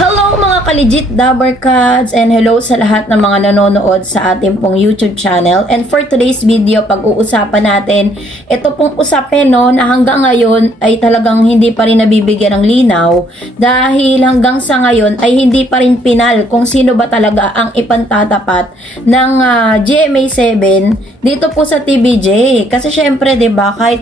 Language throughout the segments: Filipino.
Hello mga ka-legit Dabbercats and hello sa lahat ng mga nanonood sa ating pong YouTube channel. And for today's video, pag-uusapan natin, ito pong usapin na hanggang ngayon ay talagang hindi pa rin nabibigyan ng linaw dahil hanggang sa ngayon ay hindi pa rin pinal kung sino ba talaga ang ipantatapat ng GMA7 dito po sa TVJ. Kasi syempre 'di ba, kahit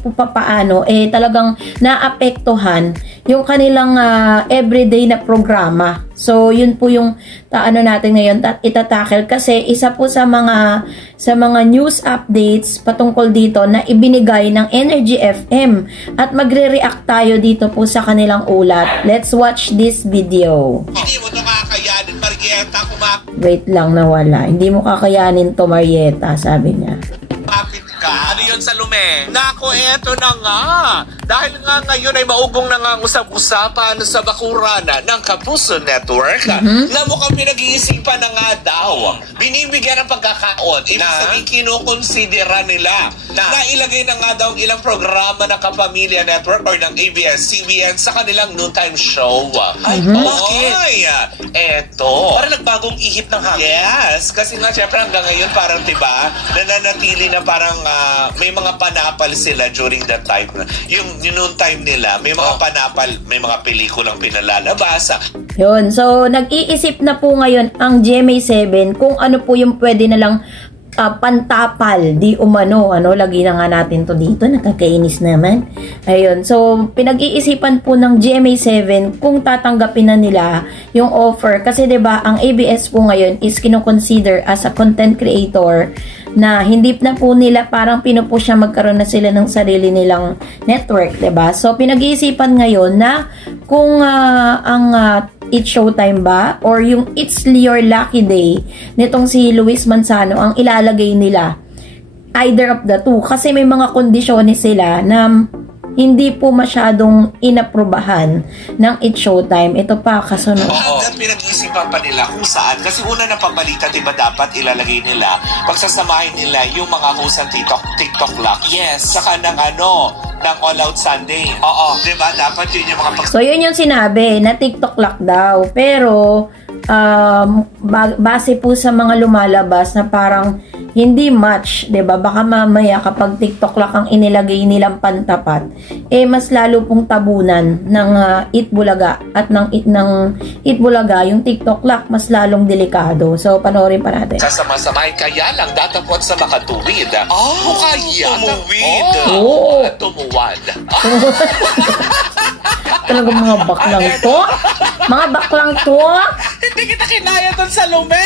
po papaano talagang naapektuhan yung kanilang everyday na programa. So yun po yung natin ngayon itatackle kasi isa po sa mga news updates patungkol dito na ibinigay ng Energy FM at magre-react tayo dito po sa kanilang ulat. Let's watch this video. Hindi mo ito kakayanin, Marieta. Wait lang, nawala. Hindi mo kakayanin to, Marieta, sabi niya. Kumapit ka. Ano yun sa lume? Nako, eto na nga. Dahil nga ngayon ay maugong na nga usap-usapan sa bakurana ng Kapuso Network na mukhang pinag-iisipan na nga daw. Binibigyan ng pagkakaon. Ibig sabihin kinukonsidera nila na ilagay na nga daw ang ilang programa ng Kapamilya Network or ng ABS-CBN sa kanilang noontime show. Ay, bakit? Eto. Parang nagbagong ihip ng hangin. Yes, kasi nga syempre hanggang ngayon parang diba, nananatili na parang may mga panapal sila during that time. Yung noon time nila, may mga panapal, may mga pelikulang pinalalabas. Yun, so nag-iisip na po ngayon ang GMA7 kung ano po yung pwede na lang pantapal, di umano, lagi na nga natin to dito, nakakainis naman. Ayun, so pinag-iisipan po ng GMA7 kung tatanggapin na nila yung offer kasi 'di ba ang ABS po ngayon is kino-consider as a content creator na hindi na po nila parang pinupush siya magkaroon na sila ng sarili nilang network, 'di ba? So pinag-iisipan ngayon na kung It's Showtime ba or yung It's Your Lucky Day nitong si Luis Manzano ang ilalagay nila, either of the two, kasi may mga kondisyones sila na hindi po masyadong inaprubahan ng It's Showtime. Ito pa, kasunod. Hanggang pinag-iisipan pa nila kung saan. Kasi una na pabalita, diba dapat ilalagay nila, pagsasamahin nila yung mga host ng TikTok Lock. Yes. Saka ng ng All Out Sunday. Oo. Diba? Dapat yun yung mga So, yun yung sinabi na TikTok Lock daw. Pero, base po sa mga lumalabas na parang hindi match, 'di ba? Baka mamaya kapag TikTok Lock ang inilagay nilang pantapat, mas lalo pong tabunan ng Itbulaga at ng Itbulaga yung TikTok Lock, mas lalong delikado. So panoorin pa natin. Sasama-samahin kaya lang datapot sa makatuwid. Kaya tumuwid. Tumuwad. Talagang mga baklang to. Mga baklang to. Hindi kita kinaya doon sa lume.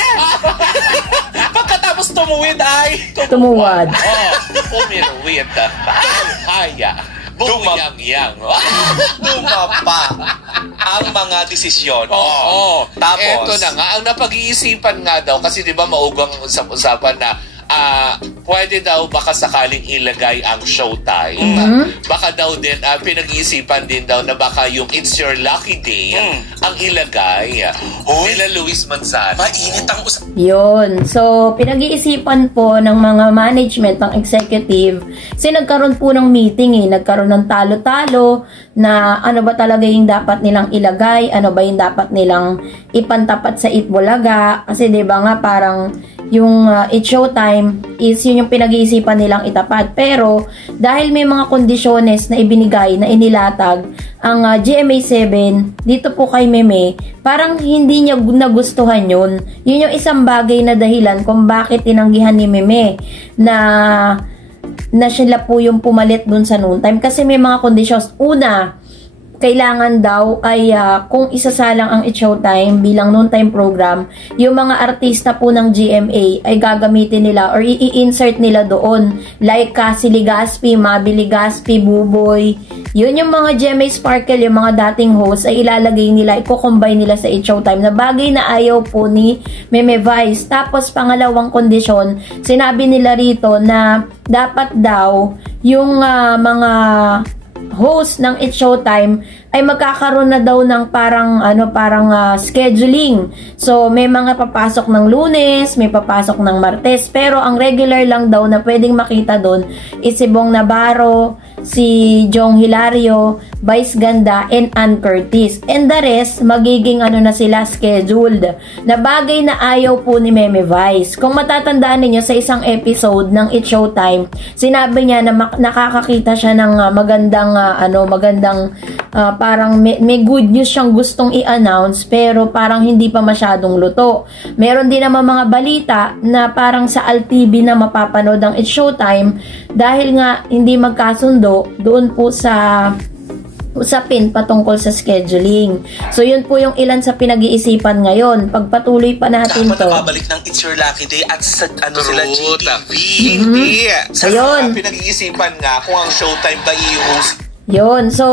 Pagkatapos tumuwid ay tumuwad. Pumiruwid. Kaya. Dumang-yang. Dumapa ang mga desisyon. Tapos, eto na nga, ang napag-iisipan nga daw, kasi di ba maugang usap-usapan na pwede daw baka sakaling ilagay ang Showtime. Baka daw din, pinag-iisipan din daw na baka yung It's Your Lucky Day ang ilagay nila Luis Manzano. Mainit ang Yun. So, pinag-iisipan po ng mga management, ng executive, kasi nagkaroon po ng meeting nagkaroon ng talo-talo na ano ba talaga yung dapat nilang ilagay, ano ba yung dapat nilang ipantapat sa Itbulaga. Kasi diba nga parang yung It's Showtime is yun yung pinag-iisipan nilang itapat. Pero dahil may mga kondisyones na ibinigay, na inilatag ang GMA7 dito po kay Meme, parang hindi niya nagustuhan yun. Yun yung isang bagay na dahilan kung bakit tinanggihan ni Meme na sila po yung pumalit dun sa noontime. Kasi may mga conditions. Una, kailangan daw ay kung isasalang ang It's Showtime bilang noontime program, yung mga artista po ng GMA ay gagamitin nila or i-insert nila doon. Like si Legaspi, Mabi Legaspi, Buboy. Yun yung mga GMA Sparkle, yung mga dating host ay ilalagay nila, i-combine nila sa It's Showtime na bagay na ayaw po ni Meme Vice. Tapos pangalawang kondisyon, sinabi nila rito na dapat daw yung mga host ng It's Showtime ay magkakaroon na daw ng parang scheduling. So may mga papasok ng Lunes, may papasok ng Martes, pero ang regular lang daw na pwedeng makita doon is si Bong Navarro, si Jong Hilario, Vice Ganda, and Ann Curtis. And the rest, magiging na sila scheduled. Na bagay na ayaw po ni Meme Vice. Kung matatandaan niyo sa isang episode ng It's Showtime, sinabi niya na nakakakita siya ng magandang parang may good news siyang gustong i-announce, pero parang hindi pa masyadong luto. Meron din naman mga balita na parang sa ALTV na mapapanood ang It's Showtime dahil nga hindi magkasundo doon po sa usapin patungkol sa scheduling. So yun po yung ilan sa pinag-iisipan ngayon. Pagpatuloy pa natin to. Dapat mabalik ng It's Your Lucky Day at sa sila GTV. Hindi. Sa pinag-iisipan nga kung ang Showtime ba i-host. Yun. So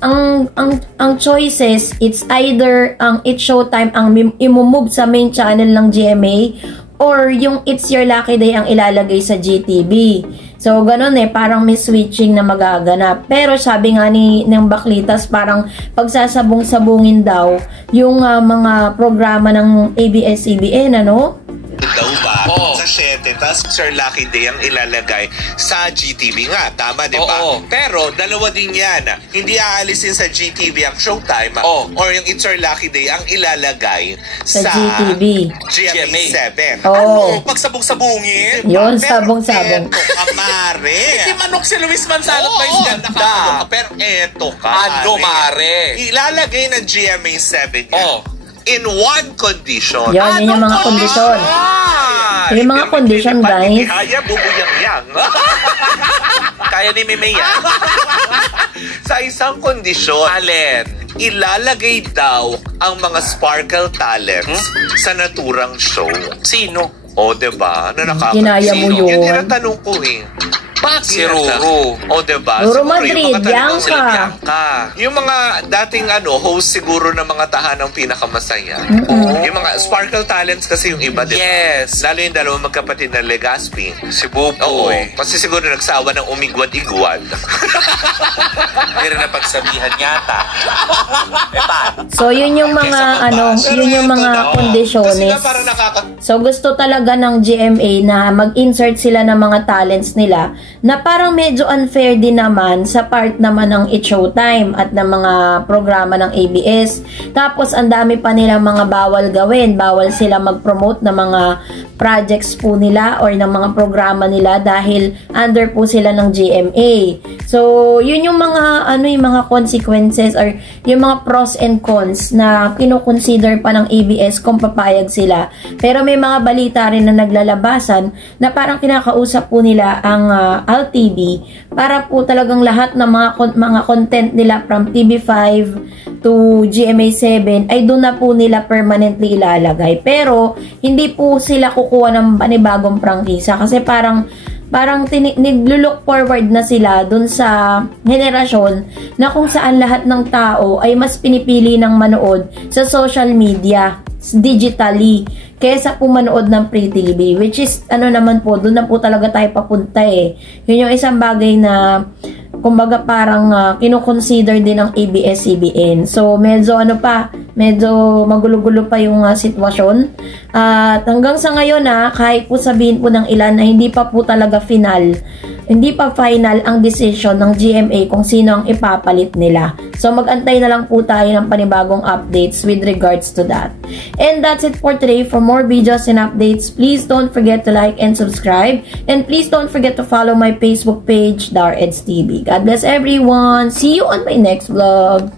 ang choices, it's either ang It's Showtime ang imumove sa main channel ng GMA or yung It's Your Lucky Day ang ilalagay sa GTV. So, ganun parang may switching na magaganap. Pero sabi nga ng Baklitas, parang pagsasabong-sabungin daw yung mga programa ng ABS-CBN, Daw ba? Sa 7, tapos Sir Lucky Day ang ilalagay sa GTV nga. Tama, di ba? Pero, dalawa din yan. Hindi aalisin sa GTV ang Showtime or yung It's Sir Lucky Day ang ilalagay sa GTV. GMA 7. Pagsabong-sabungin? Yun, sabong-sabong. Kamare. Hindi manok si Luis Manzalot ba yung ganda? Pero eto ka. Mare? Ilalagay ng GMA 7 yan. In one condition. Yun yung mga kondisyon. Yung mga kondisyon, guys. Kaya bubuyang-yang. Kaya ni Meme yan. Sa isang kondisyon, Allen, ilalagay daw ang mga sparkle talents sa naturang show. Sino? Diba? Ginaya mo yun. Yun tinatanong ko Bakit? Si Ruru. Diba? Ruru Madrid, Bianca. Yung mga dating host siguro ng mga tahanang pinakamasaya. Yung mga sparkle talents kasi yung iba, diba? Yes. Lalo yung dalawang magkapatid na Legaspi. Si Buboy. Kasi siguro nagsawa ng umigwad-igwad. Pero napagsabihan yata. So, yun yung mga, yun yung mga kondisyones. So, gusto talaga ng GMA na mag-insert sila ng mga talents nila na parang medyo unfair din naman sa part naman ng It's Showtime at ng mga programa ng ABS. Tapos, ang dami pa nilang mga bawal gawin. Bawal sila mag-promote ng mga projects po nila or ng mga programa nila dahil under po sila ng GMA. So, yun yung mga, yung mga consequences or yung mga pros and cons na kinoconsider pa ng ABS kung papayag sila. Pero may mga balita rin na naglalabasan na parang kinakausap po nila ang ALTV para po talagang lahat ng mga content nila from TV5 to GMA7 ay doon na po nila permanently ilalagay. Pero hindi po sila kukuha ng panibagong prangkisa kasi parang naglo-look forward na sila dun sa henerasyon na kung saan lahat ng tao ay mas pinipili ng manood sa social media, digitally, kesa po manood ng pre-TV, which is, naman po, dun na po talaga tayo papunta Yun yung isang bagay na, kumbaga parang kinoconsider din ng ABS-CBN. So, medyo medyo magulo-gulo pa yung sitwasyon. At hanggang sa ngayon kahit po sabihin po ng ilan na hindi pa po talaga final ang decision ng GMA kung sino ang ipapalit nila. So, mag-antay na lang po tayo ng panibagong updates with regards to that. And that's it for today. For more videos and updates, please don't forget to like and subscribe. And please don't forget to follow my Facebook page, DarEdsTV. God bless everyone. See you on my next vlog.